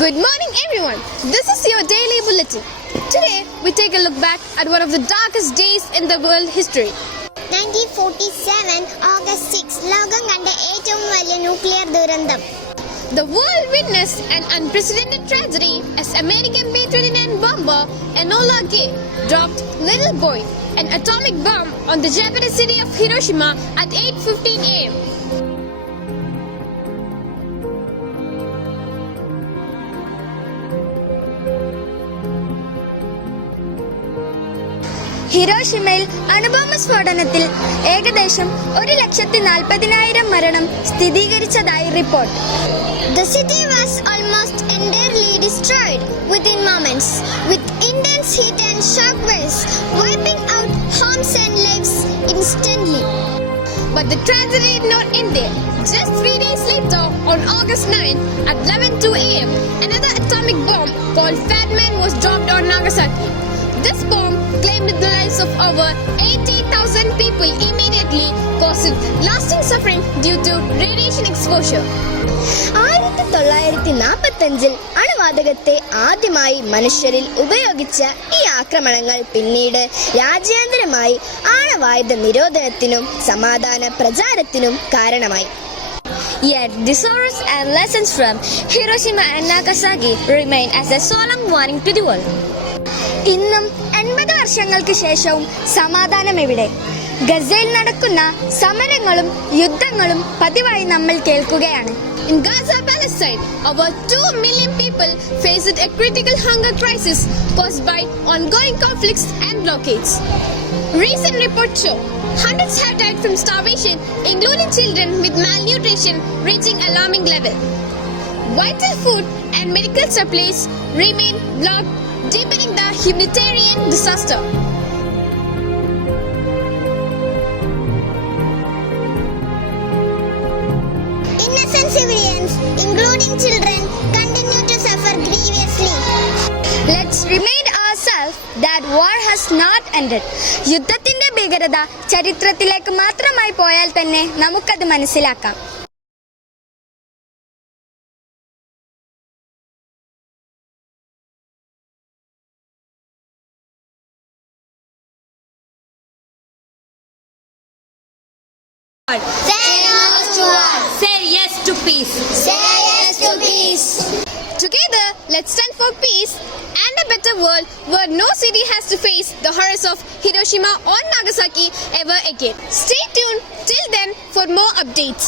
Good morning, everyone. This is your daily bulletin. Today, we take a look back at one of the darkest days in the world history. 1947 August 6 ലോകം കണ്ട ഏറ്റവും വലിയ nuclear ദുരന്തം. The world witnessed an unprecedented tragedy as American B-29 bomber Enola Gay dropped Little Boy, an atomic bomb on the Japanese city of Hiroshima at 8:15 a.m. ഹിരോഷിമയിൽ അണുബോംബ് സ്ഫോടനത്തിൽ ഏകദേശം 1,40,000 മരണം സ്ഥിരീകരിച്ചതായി report. The city was almost entirely destroyed within moments, with intense heat and shock waves wiping out homes and lives instantly. But the tragedy did not end there. Just 3 days later, on August 9 at 11:02 a.m., another atomic bomb called Fat Man was dropped on Nagasaki. This bomb claimed the lives of over 80,000 people immediately, causing lasting suffering due to radiation exposure. 1945 അണുവാതകത്തെ ആദ്യമായി മനുഷ്യരിൽ ഉപയോഗിച്ച ഈ ആക്രമണങ്ങൾ പിന്നീട് രാജ്യാന്തരമായി ആണവായുധ നിരോധനത്തിനും സമാധാന പ്രചാരത്തിനും കാരണമായി. Yet the sorrows and lessons from Hiroshima and Nagasaki remain as a solemn warning to the world. ഇന്നും 80 വർഷങ്ങൾക്ക് ശേഷവും സമാധാനം എവിടെ? ഗസയിൽ നടക്കുന്ന സമരങ്ങളും യുദ്ധങ്ങളും പതിവായി നമ്മൾ കേൾക്കുകയാണ്. In Gaza, Palestine, over 2 million people face a critical hunger crisis caused by ongoing conflicts and blockades. Recent reports show hundreds have died from starvation, including children with malnutrition reaching alarming level. Vital food and medical supplies remain blocked, deepening the humanitarian disaster. Innocent civilians, including children, continue to suffer grievously. Let's remind ourselves that war has not ended. യുദ്ധത്തിന്റെ ഭീകരത ചരിത്രത്തിലേക്ക് മാത്രമായി പോയാൽ തന്നെ നമുക്കത് മനസ്സിലാക്കാം. Say no to war. Say yes to peace. Say yes to peace. Together, let's stand for peace and a better world where no city has to face the horrors of Hiroshima or Nagasaki ever again. Stay tuned till then for more updates.